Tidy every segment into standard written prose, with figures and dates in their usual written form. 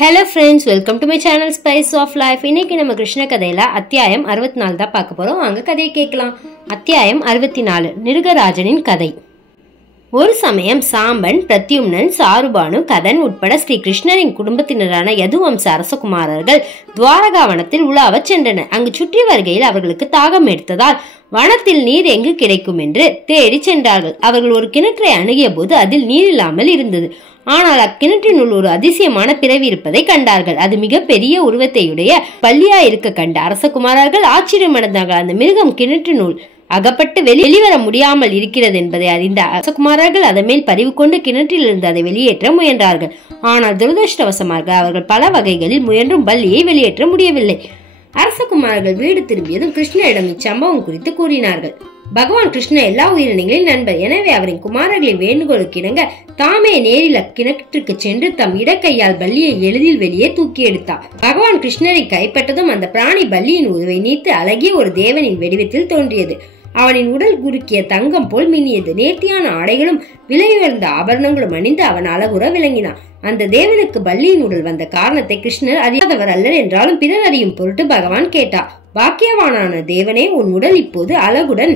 Hello friends, welcome to my channel Spice of Life. இன்னைக்கு நம்ம கிருஷ்ண கதையில அத்தியாயம் 64 தான் பார்க்க போறோம். வாங்க கதையை கேட்கலாம். அத்தியாயம் 64 நிருகராஜனின் கதை. ஒரு சமயம் சாம்பன், பிரத்யும்னன், சாருபானு, கதன் உட்பட ஸ்ரீ கிருஷ்ணரின் குடும்பத்தினரான யதுவம்ச அரசகுமாரர்கள் துவாரகா வனத்தில் உலாவச் சென்றனர். அங்கு சுற்றி வருகையில் அவர்களுக்கு தாகம் எடுத்ததால் வனத்தில் நீர் எங்கு கிடைக்கும் என்று தேடி சென்றார்கள். அவர்கள் ஒரு கிணற்றை அணுகிய போது அதில் நீர் இல்லாமல் இருந்தது. ஆனால் அக்கிணற்றினுள் ஒரு அதிசயமான பிறவி இருப்பதை கண்டார்கள். அது மிக பெரிய உருவத்தையுடைய பள்ளியா இருக்க கண்ட அரசகுமாரர்கள் ஆச்சரியமடைந்தார்கள். அந்த மிருகம் கிணற்றினுள் அகப்பட்டு வெளிவர முடியாமல் இருக்கிறது என்பதை அறிந்த அரசகுமாரர்கள் அதன் மேல் பறிவு கொண்டு கிணற்றிலிருந்து அதை வெளியேற்ற முயன்றார்கள். ஆனால் துரதிருஷ்டவசமாக அவர்கள் பல வகைகளில் முயன்றும் பள்ளியை வெளியேற்ற முடியவில்லை. அரசகுமாரர்கள் வீடு திரும்பியதும் கிருஷ்ணரிடம் இச்சம்பவம் குறித்து கூறினார்கள். பகவான் கிருஷ்ணர் எல்லா உயிரினங்களின் நண்பர். எனவே அவரின் குமாரர்களின் வேண்டுகோளுக்கு இணங்க தாமே நேரில் கிணற்றுக்கு சென்று தம் இடக்கையால் பல்லியை எளிதில் வெளியே தூக்கி எடுத்தார். பகவான் கிருஷ்ணரை கைப்பற்றதும் அந்த பிராணி பல்லியின் உருவை நீத்து அழகிய ஒரு தேவனின் வடிவத்தில் தோன்றியது. அவனின் உடல் குறுக்கிய தங்கம் போல் மின்னியது. நேர்த்தியான ஆடைகளும் விலையுயர்ந்த ஆபரணங்களும் அணிந்து அவன் அழகுற விளங்கினான். அந்த தேவனுக்கு பல்லியின் உடல் வந்த காரணத்தை கிருஷ்ணர் அறியாதவர் அல்லர் என்றாலும் பிறர் அறியும் பொருட்டு பகவான் கேட்டார். பாக்கியவானான தேவனே, உன் உடல் இப்போது அழகுடன்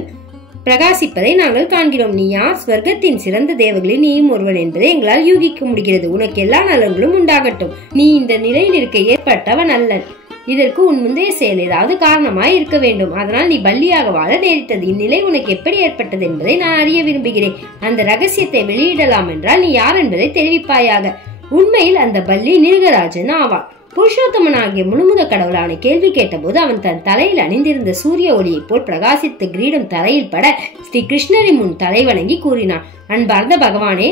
பிரகாசிப்பதை நாங்கள் காண்கிறோம். நீ யார்? ஸ்வர்க்கத்தின் சிறந்த தேவர்களில் நீயும் ஒருவன் என்பதை எங்களால் யூகிக்க முடிகிறது. உனக்கு எல்லா நலன்களும் உண்டாகட்டும். நீ இந்த நிலையில் இருக்க ஏற்பட்டவன் அல்லன். இதற்கு உன் முந்தைய செயல் ஏதாவது காரணமாய் இருக்க வேண்டும். அதனால் நீ பல்லியாக வாழ நேரிட்டது. இந்நிலை உனக்கு எப்படி ஏற்பட்டது என்பதை நான் அறிய விரும்புகிறேன். அந்த ரகசியத்தை வெளியிடலாம் என்றால் நீ யார் என்பதை தெரிவிப்பாயாக. உண்மையில் அந்த பல்லி நிருகராஜன் ஆவான். புருஷோத்தமனாகிய முழுமுத கடவுளான கேள்வி கேட்டபோது அவன் தன் தலையில் அணிந்திருந்த சூரிய ஒளியை போல் பிரகாசித்த கிரீடம் தரையில் பட ஸ்ரீ கிருஷ்ணரின் முன் தலை வணங்கி கூறினான். அன்பார்ந்த பகவானே,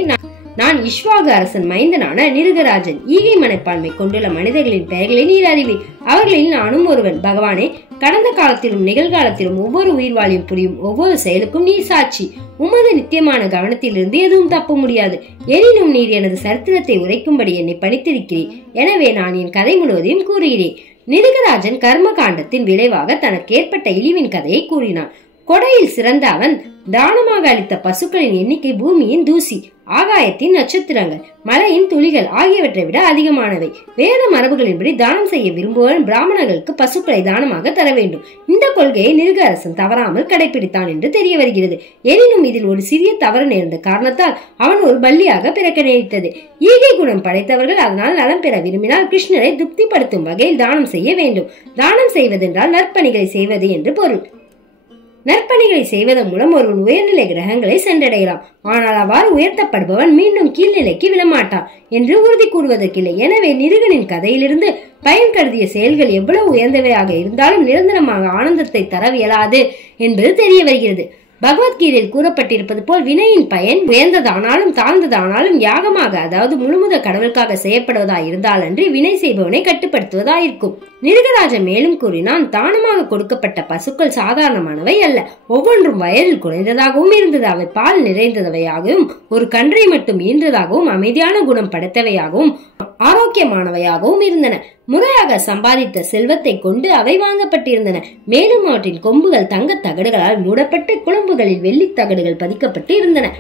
நான் இஷ்வாகு அரசன் மைந்தனான நிருகராஜன். ஈகை மனப்பான்மை கொண்டுள்ள மனிதர்களின் பெயர்களை நீர் அறிவீர். அவர்களில் நானும் ஒருவன். பகவானே, கடந்த காலத்திலும் நிகழ்காலத்திலும் ஒவ்வொரு உயிர்வாழியும் புரியும் ஒவ்வொரு செயலுக்கும் நீர் சாட்சி. உமது நித்தியமான கவனத்திலிருந்து எதுவும் தப்ப முடியாது. எனினும் நீர் எனது சரித்திரத்தை உரைக்கும்படி என்னை பணித்திருக்கிறேன். எனவே நான் என் கதை முழுவதையும் கூறுகிறேன். நிருகராஜன் கர்ம காண்டத்தின் விளைவாக தனக்கு ஏற்பட்ட இழிவின் கதையை கூறினான். கொடையில் சிறந்த அவன் தானமாக அளித்த பசுக்களின் எண்ணிக்கை பூமியின் தூசி, ஆகாயத்தின் நட்சத்திரங்கள், மலையின் துளிகள் ஆகியவற்றை விட அதிகமானவை. வேத மரபுகளின்படி தானம் செய்ய விரும்புவன் பிராமணர்களுக்கு பசுக்களை தானமாக தர வேண்டும். இந்த கொள்கையை நிருகரசன் தவறாமல் கடைபிடித்தான் என்று தெரிய வருகிறது. எனினும் இதில் ஒரு சிறிய தவறு நேர்ந்த காரணத்தால் அவன் ஒரு பல்லியாக பிறக்க நேரிட்டது. ஈகை குணம் படைத்தவர்கள் அதனால் நலம் பெற விரும்பினால் கிருஷ்ணரை திருப்திப்படுத்தும் வகையில் தானம் செய்ய வேண்டும். தானம் செய்வதென்றால் நற்பணிகளை செய்வது என்று பொருள். நற்பணிகளை செய்வதன் மூலம் ஒருவன் உயர்நிலை கிரகங்களை சென்றடையலாம். ஆனால் அவ்வாறு உயர்த்தப்படுபவன் மீண்டும் கீழ்நிலைக்கு விழமாட்டான் என்று உறுதி கூறுவதற்கில்லை. எனவே நிருகனின் கதையிலிருந்து பயன் கருதிய செயல்கள் எவ்வளவு உயர்ந்தவையாக இருந்தாலும் நிரந்தரமாக ஆனந்தத்தை தரவியலாது என்பது தெரிய வருகிறது. பகவத்கீதையில் கூறப்பட்டிருப்பது போல் வினையின் பயன் உயர்ந்ததானாலும் தாழ்ந்ததானாலும் யாகமாக, அதாவது முழுமுத கடவுளுக்காக செய்யப்படுவதாய் இருந்தால் அன்றி வினை செய்பவனை கட்டுப்படுத்துவதாயிருக்கும். நிருகராஜன் மேலும் கூறினான். தானமாக கொடுக்கப்பட்ட பசுக்கள் சாதாரணமானவை அல்ல. ஒவ்வொன்றும் வயதில் குறைந்ததாகவும் இருந்தது. அவை பால் நிறைந்தவையாகவும் ஒரு கன்றை மட்டும் ஈன்றதாகவும் அமைதியான குணம் படைத்தவையாகவும் ஆரோக்கியமானவையாகவும் இருந்தன. முறையாக சம்பாதித்த செல்வத்தை கொண்டு அவை வாங்கப்பட்டிருந்தன. மேலும் அவற்றின் கொம்புகள் தங்க தகடுகளால் மூடப்பட்டு குழம்புகளில் வெள்ளி தகடுகள் பதிக்கப்பட்டு இருந்தன.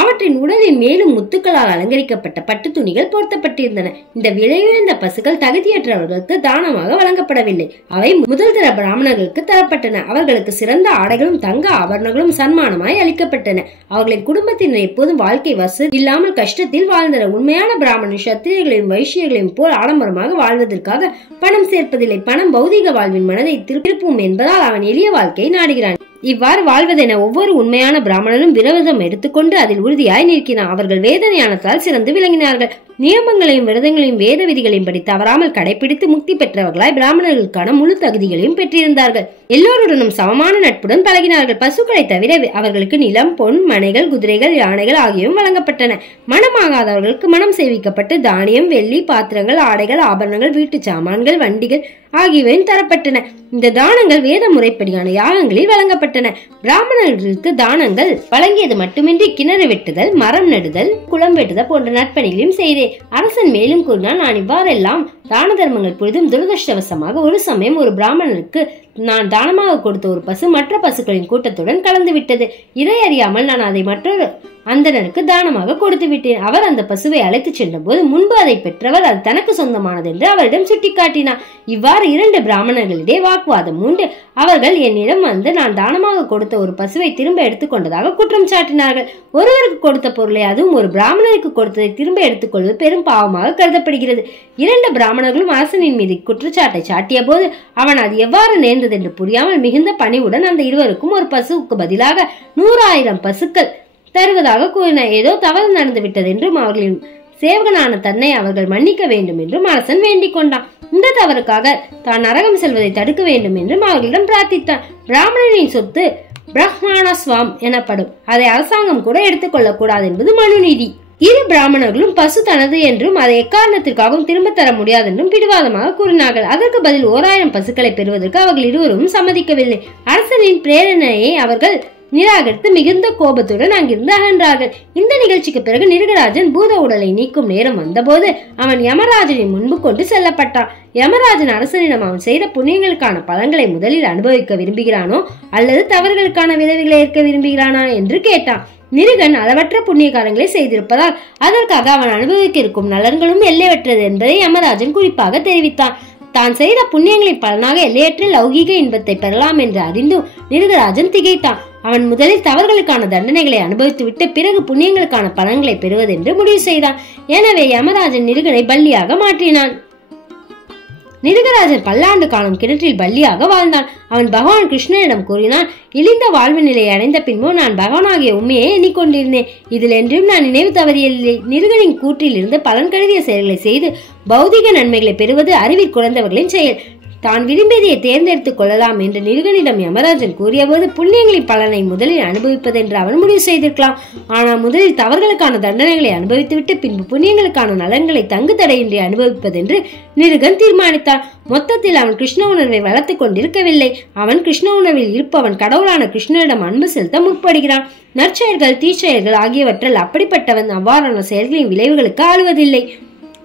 அவற்றின் உடலில் மேலும் முத்துக்களால் அலங்கரிக்கப்பட்ட பட்டு துணிகள் போர்த்தப்பட்டிருந்தன. இந்த விலையுயர்ந்த பசுக்கள் தகுதியற்றவர்களுக்கு தானமாக வழங்கப்படவில்லை. அவை முதல் தர பிராமணர்களுக்கு தரப்பட்டன. அவர்களுக்கு சிறந்த ஆடைகளும் தங்க ஆபரணங்களும் சன்மானமாய் அளிக்கப்பட்டன. அவர்களின் குடும்பத்தினர் எப்போதும் வாழ்க்கை வசதி இல்லாமல் கஷ்டத்தில் வாழ்ந்தனர். உண்மையான பிராமணன் சத்திரியர்களையும் வைசியர்களையும் போல் ஆடம்பரமாக வாழ்வதற்காக பணம் சேர்ப்பதில்லை. பணம் பௌதிக வாழ்வின் மனதை திருப்பும் என்பதால் அவன் எளிய வாழ்க்கையை நாடுகிறான். இவ்வாறு வாழ்வதென ஒவ்வொரு உண்மையான பிராமணனும் விரதம் எடுத்துக்கொண்டு அதில் உறுதியாய் நிற்கிறான். அவர்கள் வேத ஞானத்தால் சிறந்து விளங்கினார்கள். நியமங்களையும் விரதங்களையும் வேத விதிகளையும் படி தவறாமல் கடைபிடித்து முக்தி பெற்றவர்களாய் பிராமணர்களுக்கான முழு தகுதிகளையும் பெற்றிருந்தார்கள். எல்லோருடனும் சமமான நட்புடன் பழகினார்கள். பசுக்களை தவிர அவர்களுக்கு நிலம், பொன், மனைகள், குதிரைகள், யானைகள் ஆகியவும் வழங்கப்பட்டன. மனமாகாதவர்களுக்கு மனம் சேவிக்கப்பட்டு தானியம், வெள்ளி, பாத்திரங்கள், ஆடைகள், ஆபரணங்கள், வீட்டு சாமான்கள், வண்டிகள் ஆகியவையும் தரப்பட்டன. இந்த தானங்கள் வேத முறைப்படியான யாகங்களில் வழங்கப்பட்டன. பிராமணர்களுக்கு தானங்கள் வழங்கியது மட்டுமின்றி கிணறு வெட்டுதல், மரம் நடுதல், குளம் வெட்டுதல் போன்ற நற்பணிகளையும் செய்தேன். அரசன் மேலும் கூறினான். நான் இவ்வாறெல்லாம் தான தர்மங்கள் புரிதும் துரதிருஷ்டவசமாக ஒரு சமயம் ஒரு பிராமணனுக்கு நான் தானமாக கொடுத்த ஒரு பசு மற்ற பசுக்களின் கூட்டத்துடன் கலந்து விட்டது. இதை அறியாமல் நான் அதை மற்றொரு அந்தனருக்கு தானமாக கொடுத்து விட்டேன். அவர் அந்த பசுவை அழைத்து சென்ற போது முன்பு அதை பெற்றவர் அது தனக்கு சொந்தமானது என்று அவரிடம் சுட்டிக்காட்டினார். இவ்வாறு 2 பிராமணர்களிடையே வாக்குவாதம் உண்டு. அவர்கள் என்னிடம் வந்து நான் தானமாக கொடுத்த ஒரு பசுவை திரும்ப எடுத்துக்கொண்டதாக குற்றம் சாட்டினார்கள். ஒருவருக்கு கொடுத்த பொருளை, அதுவும் ஒரு பிராமணருக்கு கொடுத்ததை திரும்ப எடுத்துக்கொள்வது பெரும் பாவமாக கருதப்படுகிறது. 2 பிராமணர்களும் அரசனின் மீது குற்றச்சாட்டை சாட்டிய போது அவன் அது எவ்வாறு நேர்ந்தது என்று புரியாமல் மிகுந்த பணிவுடன் அந்த இருவருக்கும் ஒரு பசுவுக்கு பதிலாக 100,000 பசுக்கள் தருவதாக கூறினார். ஏதோ தவறு நடந்து விட்டது என்றும் அவர்களின் சேவகனான தன்னை அவர்கள் மன்னிக்க வேண்டும் என்றும் அரசன் வேண்டிக் கொண்டான். இந்த தவறுக்காக தான் நரகம் செல்வதை தடுக்க வேண்டும் என்றும் அவர்களிடம் பிரார்த்தித்தான். பிராமணனின் சொத்து பிரஹ்மாணஸ்வாம் எனப்படும். அதை அரசாங்கம் கூட எடுத்துக்கொள்ளக் கூடாது என்பது மனு நீதி. 2 பிராமணர்களும் பசு தனது என்றும் அதை எக்காரணத்திற்காகவும் திரும்ப தர முடியாது என்றும் பிடிவாதமாக கூறினார்கள். அதற்கு பதில் 1000 பசுக்களை பெறுவதற்கு அவர்கள் இருவரும் சம்மதிக்கவில்லை. அரசனின் பிரேரணையை அவர்கள் நிராகரித்து மிகுந்த கோபத்துடன் அங்கிருந்து அகன்றார்கள். இந்த நிகழ்ச்சிக்கு பிறகு நிருகராஜன் பூத உடலை நீக்கும் நேரம் வந்தபோது அவன் யமராஜனின் முன்பு கொண்டு செல்லப்பட்டான். யமராஜன் அரசனிடம் அவன் செய்த புண்ணியங்களுக்கான பலன்களை முதலில் அனுபவிக்க விரும்புகிறானோ அல்லது தவறுகளுக்கான விளைவுகளை ஏற்க விரும்புகிறானா என்று கேட்டான். நிருகன் அளவற்ற புண்ணிய காரியங்களை செய்திருப்பதால் அதற்காக அவன் அனுபவிக்க இருக்கும் நலன்களும் எல்லையற்றது என்பதை யமராஜன் குறிப்பாக தெரிவித்தான். தான் செய்த புண்ணியங்களின் பலனாக எல்லையற்ற லௌகீக இன்பத்தை பெறலாம் என்று அறிந்தும் நிருகராஜன் திகைத்தான். அவன் முதலில் தவறுகளுக்கான தண்டனைகளை அனுபவித்துவிட்டு பிறகு புண்ணியங்களுக்கான பலன்களை பெறுவதென்று முடிவு செய்தான். எனவே யமராஜன் நிருகனை பல்லியாக மாற்றினான். நிருகராஜன் பல்லாண்டு காலம் கிணற்றில் பல்லியாக வாழ்ந்தான். அவன் பகவான் கிருஷ்ணனிடம் கூறினான், இழிந்த வாழ்வு நிலையை அடைந்த பின்பு நான் பகவானாகிய உண்மையை எண்ணிக்கொண்டிருந்தேன். இதில் என்றும் நான் நினைவு தவறியதில்லை. நிருகனின் கூற்றில் இருந்து பலன் கருதிய செயல்களை செய்து பௌதிக நன்மைகளை பெறுவது அறிவில் குறைந்தவர்களின் செயல். தான் விரும்பியதை தேர்ந்தெடுத்துக் கொள்ளலாம் என்று நிருகனிடம் யமராஜன் கூறிய போது புண்ணியங்களின் பலனை முதலில் அனுபவிப்பது என்று அவன் முடிவு செய்திருக்கலாம். ஆனால் முதலில் தவறுகளுக்கான தண்டனைகளை அனுபவித்துவிட்டு பின்பு புண்ணியங்களுக்கான நலன்களை தங்கு தடையின்றி அனுபவிப்பதென்று நிருகன் தீர்மானித்தான். மொத்தத்தில் அவன் கிருஷ்ண உணர்வை வளர்த்துக் கொண்டிருக்கவில்லை. அவன் கிருஷ்ண உணர்வில் இருப்பவன் கடவுளான கிருஷ்ணனிடம் அன்பு செலுத்த முற்படுகிறான். நற்செயல்கள் தீச்செயல்கள் ஆகியவற்றில் அப்படிப்பட்டவன் அவ்வாறான செயல்களின் விளைவுகளுக்கு ஆளுவதில்லை.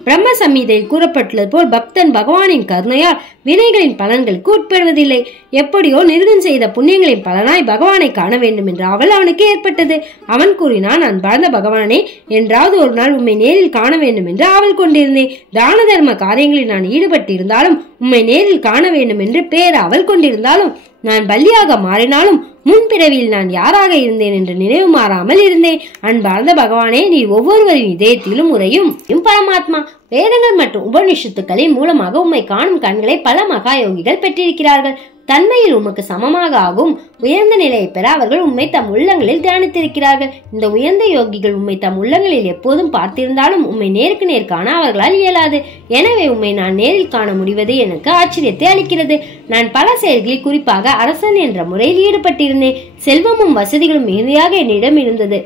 பிரம்ம சம்ஹிதையில் கூறப்பட்டுள்ளது போல் பக்தன் பகவானின் கருணையால் வினைகளின் பலன்களுக்கு உட்படுவதில்லை. எப்படியோ நிருகன் செய்த புண்ணியங்களின் பலனாய் பகவானை காண வேண்டும் என்ற அவள் அவனுக்கு ஏற்பட்டது. அவன் கூறினான், நான் பரந்த பகவானே, என்றாவது ஒரு நாள் உம்மை நேரில் காண வேண்டும் என்று ஆவல் கொண்டிருந்தேன். தான தர்ம காரியங்களில் நான் ஈடுபட்டிருந்தாலும் உம்மை நேரில் காண வேண்டும் என்று பேராவல் கொண்டிருந்தாலும் நான் பல்லியாக மாறினாலும் முன்பிறவியில் நான் யாராக இருந்தேன் என்று நினைவு மாறாமல் இருந்தேன். அன்பார்ந்த பகவானே, நீ ஒவ்வொருவரின் இதயத்திலும் உறையும் பரமாத்மா. வேதங்கள் மற்றும் உபனிஷத்துக்களின் மூலமாக உம்மை காணும் கண்களை பல மகா யோகிகள் பெற்றிருக்கிறார்கள். தன்மையில் உமக்கு சமமாக ஆகும் உயர்ந்த நிலையை பெற அவர்கள் உம்மை தம் உள்ளங்களில் தியானித்திருக்கிறார்கள். இந்த உயர்ந்த யோகிகள் உம்மை தம் உள்ளங்களில் எப்போதும் பார்த்திருந்தாலும் உம்மை நேருக்கு நேர் காண அவர்களால் இயலாது. எனவே உம்மை நான் நேரில் காண முடிவது எனக்கு ஆச்சரியத்தை அளிக்கிறது. நான் பல செயல்களில் குறிப்பாக அரசன் என்ற முறையில் ஈடுபட்டிருந்தேன். செல்வமும் வசதிகளும் மிகுதியாக என்னிடம் இருந்தது.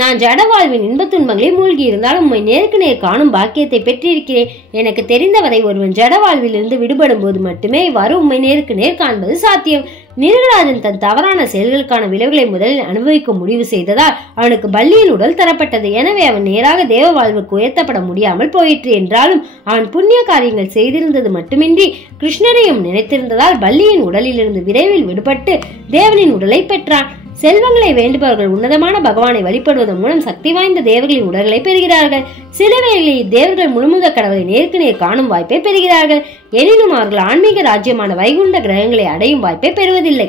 நான் ஜட வாழ்வின் இன்பத் துன்பங்களில் மூழ்கி இருந்தாலும் உம்மை நேருக்கு நேர் காணும் பாக்கியத்தை பெற்றிருக்கிறேன். எனக்கு தெரிந்தவரை ஒருவன் ஜட வாழ்வில் இருந்து விடுபடும் போது மட்டுமே இவ்வாறு உம்மை நேருக்கு நேர் காண்பது சாத்தியம். நிருகராஜன் தன் தவறான செயல்களுக்கான விளைவுகளை முதலில் அனுபவிக்க முடிவு செய்ததால் அவனுக்கு பல்லியின் உடல் தரப்பட்டது. எனவே அவன் நேராக தேவ வாழ்வுக்கு உயர்த்தப்பட முடியாமல் போயிற்று. என்றாலும் அவன் புண்ணிய காரியங்கள் செய்திருந்தது மட்டுமின்றி கிருஷ்ணரையும் நினைத்திருந்ததால் பல்லியின் உடலிலிருந்து விரைவில் விடுபட்டு தேவனின் உடலை பெற்றான். செல்வங்களை வேண்டுபவர்கள் உன்னதமான பகவானை வழிபடுவதன் மூலம் சக்தி வாய்ந்த தேவர்களின் உடல்களை பெறுகிறார்கள். சில வேளைகளில் தேவர்கள் முழுமுத கடவுளை நேருக்கு நேர் காணும் வாய்ப்பை பெறுகிறார்கள். எனினும் அவர்கள் ஆன்மீக ராஜ்யமான வைகுண்ட கிரகங்களை அடையும் வாய்ப்பை பெறுவதில்லை.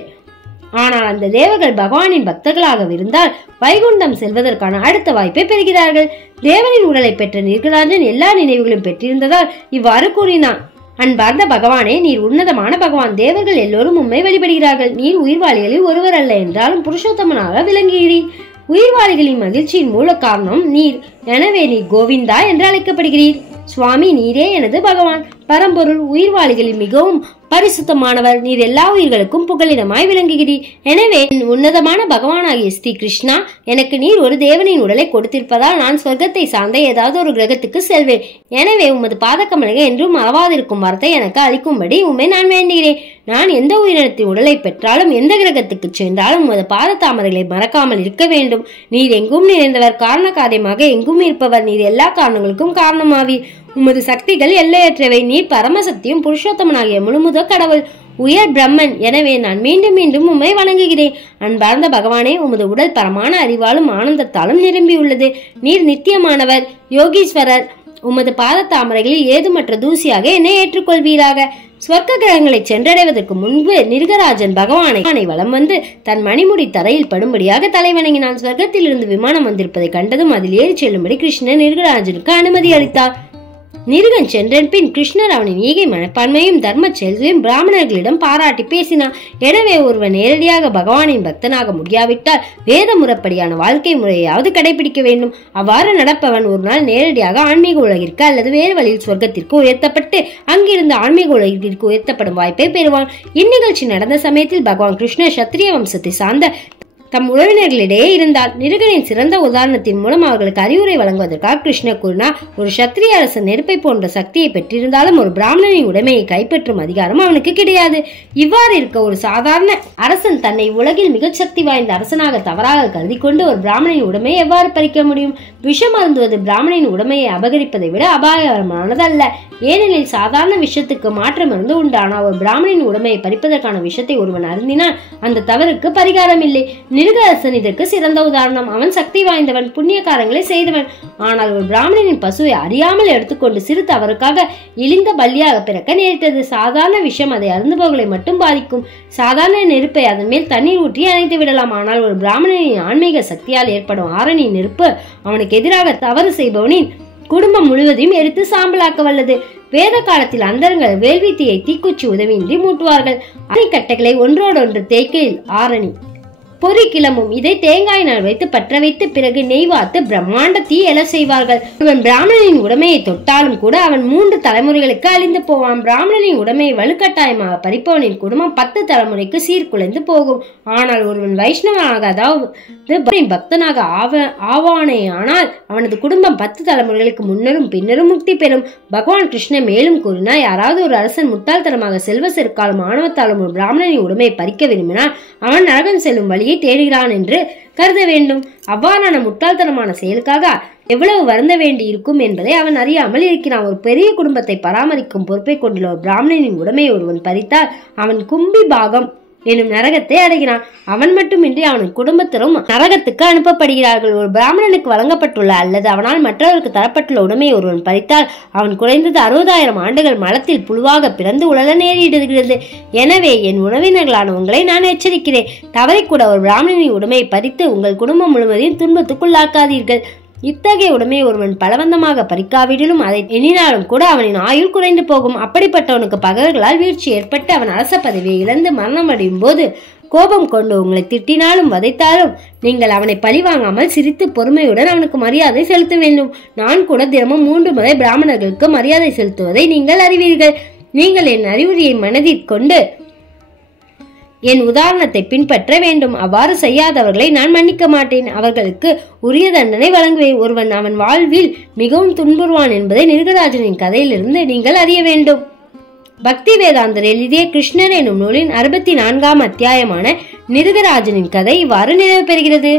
ஆனால் அந்த தேவர்கள் பகவானின் பக்தர்களாக இருந்தால் வைகுண்டம் செல்வதற்கான அடுத்த வாய்ப்பை பெறுகிறார்கள். தேவனின் உடலை பெற்ற நிருகராஜன் எல்லா நினைவுகளும் பெற்றிருந்ததால் இவ்வாறு கூறினான், அன்பார்ந்த பகவானே, நீர் உன்னதமான பகவான். தேவர்கள் எல்லோரும் உம்மை வழிபடுகிறார்கள். நீர் உயிர்வாளிகளில் ஒருவர் அல்ல என்றாலும் புருஷோத்தமனாக விளங்குகிறீர். உயிர்வாளிகளின் மகிழ்ச்சியின் மூல காரணம் நீர். எனவே நீர் கோவிந்தா என்று அழைக்கப்படுகிறீர். சுவாமி, நீரே எனது பகவான், பரம்பொருள், உயிர்வாளிகளில் மிகவும் பரிசுத்தமானவர். நீர் எல்லா உயிர்களுக்கும் புகலிடமாய் விளங்குகிறீர். எனவே உன்னதமான பகவானாகிய ஸ்ரீ கிருஷ்ணா, எனக்கு நீர் ஒரு தேவனின் உடலை கொடுத்திருப்பதால் நான் சொர்க்கத்தை சார்ந்த ஏதாவது ஒரு கிரகத்துக்கு செல்வேன். எனவே உமது பாதக்கமலகை என்றும் மறவாதிருக்கும் வரத்தை எனக்கு அளிக்கும்படி உம்மை நான் வேண்டுகிறேன். நான் எந்த உயிரினத்தின் உடலை பெற்றாலும் எந்த கிரகத்துக்கு சென்றாலும் உமது பாத தாமரைகளை மறக்காமல் இருக்க வேண்டும். நீர் எங்கும் நிறைந்தவர், காரண காரியமாக எங்கும் இருப்பவர். நீர் எல்லா காரணங்களுக்கும் காரணமாவீர். உமது சக்திகள் எல்லையற்றவை. நீர் பரமசக்தியும் புருஷோத்தமனாகிய முழுமுத கடவுள், உயர் பிரம்மன். எனவே நான் மீண்டும் மீண்டும் உம்மை வணங்குகிறேன். அன்பார்ந்த பகவானே, உமது உடல் பரமான அறிவாலும் ஆனந்தத்தாலும் நிரம்பியுள்ளது. நீர் நித்தியமானவர், யோகீஸ்வரர். உமது பாத தாமரைகளில் ஏதுமற்ற தூசியாக என்னை ஏற்றுக்கொள்வீராக. ஸ்வர்க்க கிரகங்களை சென்றடைவதற்கு முன்பு நிருகராஜன் பகவானை வலம் வந்து தன் மணிமுடி தரையில் படும்படியாக தலைவணங்கினான். ஸ்வர்க்கத்தில் இருந்து விமானம் வந்திருப்பதை கண்டதும் அதில் ஏறி செல்லும்படி கிருஷ்ணர் நிருகராஜனுக்கு அனுமதி அளித்தார். நிருகன் சென்றன் பின் கிருஷ்ணர் அவனின் ஈகை மனப்பான்மையும் தர்ம செயல்களையும் பிராமணர்களிடம் பாராட்டி பேசினார். எனவே ஒருவன் நேரடியாக பகவானின் பக்தனாக முடியாவிட்டால் வேத முறைப்படியான வாழ்க்கை முறையாவது கடைபிடிக்க வேண்டும். அவ்வாறு நடப்பவன் ஒரு நாள் நேரடியாக ஆன்மீக உலகிற்கு அல்லது வேறு வழியில் சொர்க்கத்திற்கு உயர்த்தப்பட்டு அங்கிருந்து ஆன்மீக உலகிற்கு உயர்த்தப்படும் வாய்ப்பை பெறுவான். இந்நிகழ்ச்சி நடந்த சமயத்தில் பகவான் கிருஷ்ணர் சத்திரிய வம்சத்தை சார்ந்த தம் உறவினர்களிடையே இருந்தார். நிருகனின் சிறந்த உதாரணத்தின் மூலம் அவர்களுக்கு அறிவுரை வழங்குவதற்காக கிருஷ்ணர் கூறினார், ஒரு சத்திரிய அரசன் நெருப்பை போன்ற சக்தியை பெற்றிருந்தாலும் ஒரு பிராமணனின் உடைமையை கைப்பற்றும் அதிகாரம் அவனுக்கு கிடையாது. இவ்வாறு இருக்க ஒரு சாதாரண அரசன் தன்னை உலகில் மிக சக்தி வாய்ந்த அரசனாக தவறாக கருதி கொண்டு ஒரு பிராமணனின் உடைமையை எவ்வாறு பறிக்க முடியும்? விஷம் அருந்துவது பிராமணனின் உடைமையை அபகரிப்பதை விட அபாயகரமானதல்ல. ஏனெனில் சாதாரண விஷத்துக்கு மாற்றம் இருந்து உண்டானால் ஒரு பிராமணனின் உடைமையை பறிப்பதற்கான விஷத்தை ஒருவன் அருந்தினால் அந்த தவறுக்கு பரிகாரம் இல்லை. நிருகரசன் இதற்கு சிறந்த உதாரணம். அவன் சக்தி வாய்ந்தவன், புண்ணியகாரங்களை செய்தவன். ஆனால் ஒரு பிராமணனின் பசுவை அறியாமல் எடுத்துக்கொண்டு சிறு தவறுக்காக இழிந்த பலியாக பிறக்க நேரிட்டது. சாதாரண விஷம் அதை அருந்துபவர்களை மட்டும் பாதிக்கும். சாதாரண நெருப்பை அதன் மேல் தண்ணீர் ஊற்றி அணைத்து விடலாம். ஆனால் ஒரு பிராமணனின் ஆன்மீக சக்தியால் ஏற்படும் ஆரணி நெருப்பு அவனுக்கு எதிராக தவறு செய்பவனின் குடும்பம் முழுவதையும் எரித்து சாம்பலாக்க வல்லது. வேத காலத்தில் அந்தரங்கள் வேள்வி தீயை தீக்குச்சி உதவியின்றி மூட்டுவார்கள். அணைக்கட்டைகளை ஒன்றோடொன்று தேய்க்கையில் ஆரணி பொறி கிளம்பும். இதை தேங்காயினால் வைத்து பற்ற வைத்து பிறகு நெய் வாத்து பிரம்மாண்ட தீ எழ செய்வார்கள். அவன் பிராமணனின் உடைமையை தொட்டாலும் கூட அவன் 3 தலைமுறைகளுக்கு அழிந்து போவான். பிராமணனின் உடைமையை வலுக்கட்டாயமாக பறிப்பவனின் குடும்பம் 10 தலைமுறைக்கு சீர்குலைந்து போகும். ஆனால் ஒருவன் வைஷ்ணவனாக அதாவது பக்தனாக ஆவானேயானால் அவனது குடும்பம் 10 தலைமுறைகளுக்கு முன்னரும் பின்னரும் முக்தி பெறும். பகவான் கிருஷ்ணர் மேலும் கூறினார், யாராவது ஒரு அரசன் முட்டாள்தனமாக செல்வ செருக்காலும் ஆணவத்தாலும் ஒரு பிராமணனின் உடைமையை பறிக்க விரும்பினால் அவன் நரகம் செல்லும் வழியை தேடுகிறான் என்று கருத வேண்டும். அவ்வாறான முட்டாள்தனமான செயலுக்காக எவ்வளவு வருந்த வேண்டி இருக்கும் என்பதை அவன் அறியாமல் இருக்கிறான். ஒரு பெரிய குடும்பத்தை பராமரிக்கும் பொறுப்பை கொண்டுள்ள ஒரு பிராமணனின் உடைமையை ஒருவன் பறித்தால் அவன் கும்பி பாகம் எனும் நரகத்தை அடைகிறான். அவன் மட்டுமின்றி அவன் குடும்பத்திலும் நரகத்துக்கு அனுப்பப்படுகிறார்கள். ஒரு பிராமணனுக்கு வழங்கப்பட்டுள்ள அல்லது அவனால் மற்றவருக்கு தரப்பட்டுள்ள உடைமையை ஒருவன் பறித்தால் அவன் குறைந்தது 60,000 ஆண்டுகள் மலத்தில் புழுவாக பிறந்து உழல நேரிடுகிறது. எனவே என் உறவினர்களான உங்களை நான் எச்சரிக்கிறேன், தவறிக்கூட ஒரு பிராமணனின் உடைமையை பறித்து உங்கள் குடும்பம் முழுவதையும் துன்பத்துக்குள்ளாக்காதீர்கள். இத்தகைய உடைமையை ஒருவன் பலவந்தமாக பறிக்காவிடிலும் அதை எண்ணினாலும் கூட அவனின் ஆயுள் குறைந்து போகும். அப்படிப்பட்டவனுக்கு பகைவர்களால் வீழ்ச்சி ஏற்பட்டு அவன் அரச பதவியை இழந்து மரணம் அடையும் போது கோபம் கொண்டு உங்களை திட்டினாலும் வதைத்தாலும் நீங்கள் அவனை பழி வாங்காமல் சிரித்து பொறுமையுடன் அவனுக்கு மரியாதை செலுத்த வேண்டும். நான் கூட தினமும் 3 முறை பிராமணர்களுக்கு மரியாதை செலுத்துவதை நீங்கள் அறிவீர்கள். நீங்கள் என் அறிவுரையை மனதில் கொண்டு என் உதாரணத்தை பின்பற்ற வேண்டும். அவ்வாறு செய்யாதவர்களை நான் மன்னிக்க மாட்டேன். அவர்களுக்கு உரிய தண்டனை வழங்குவேன். ஒருவன் அவன் வாழ்வில் மிகவும் துன்புறுவான் என்பதை நிருகராஜனின் கதையிலிருந்து நீங்கள் அறிய வேண்டும். பக்தி வேதாந்தர் எழுதிய கிருஷ்ணர் எனும் நூலின் 64ஆம் அத்தியாயமான நிருகராஜனின் கதை இவ்வாறு நிறைவு பெறுகிறது.